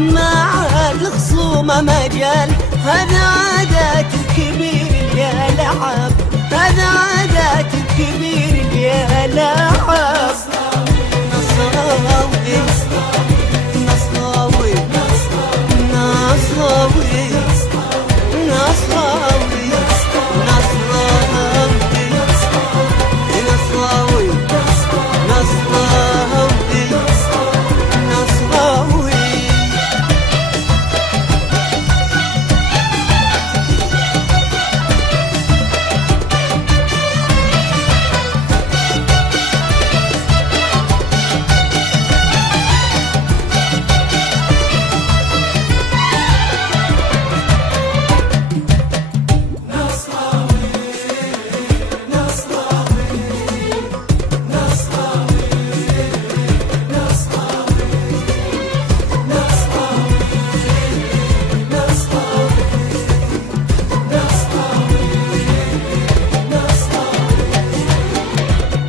ما عاد الخصومة مجال. هذا عادات الكبير يا لعب، هذا عادات الكبير يا لعب. نصراوي نصراوي نصراوي نصراوي نصراوي نصراوي نصراوي.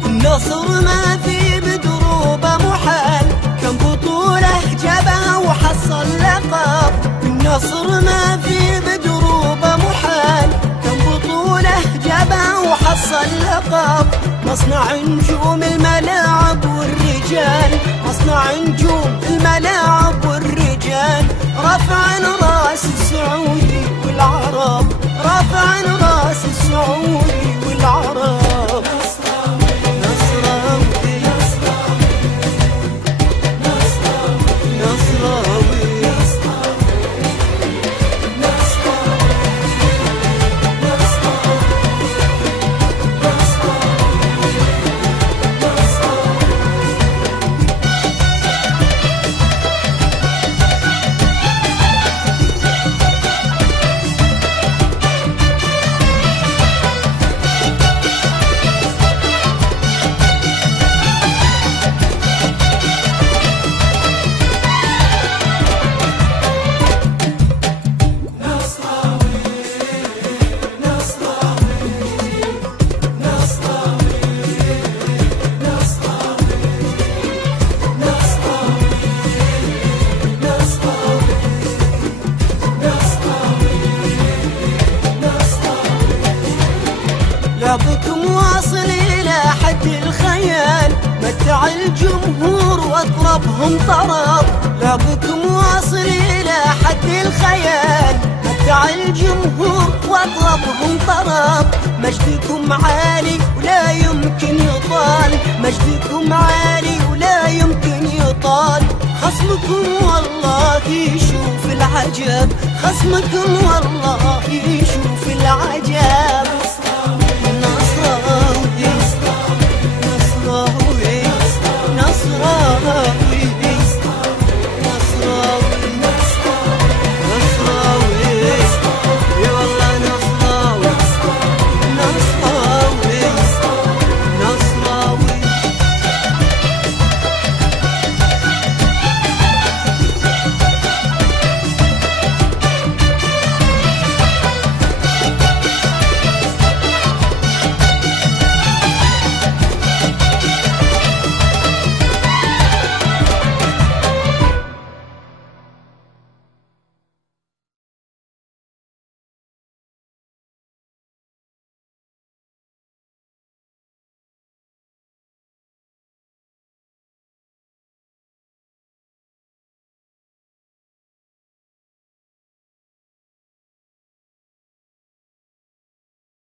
النصر ما في بدروبه محال، كم بطولة جابها وحصل لقب. النصر ما في بدروبه محال، كم بطولة جابها وحصل لقب. مصنع نجوم الملاعب والرجال، مصنع نجوم الملاعب والرجال. رفع راس السعودي والعرب، رفع راس السعودي والعرب. لعبكم واصل إلى حد الخيال، متع الجمهور واطربهم طرب. لعبكم واصل إلى حد الخيال، متع الجمهور واطربهم طرب. مجدكم عالي ولا يمكن يطال، مجدكم عالي ولا يمكن يطال. خصمكم والله يشوف العجب، خصمكم والله يشوف العجب.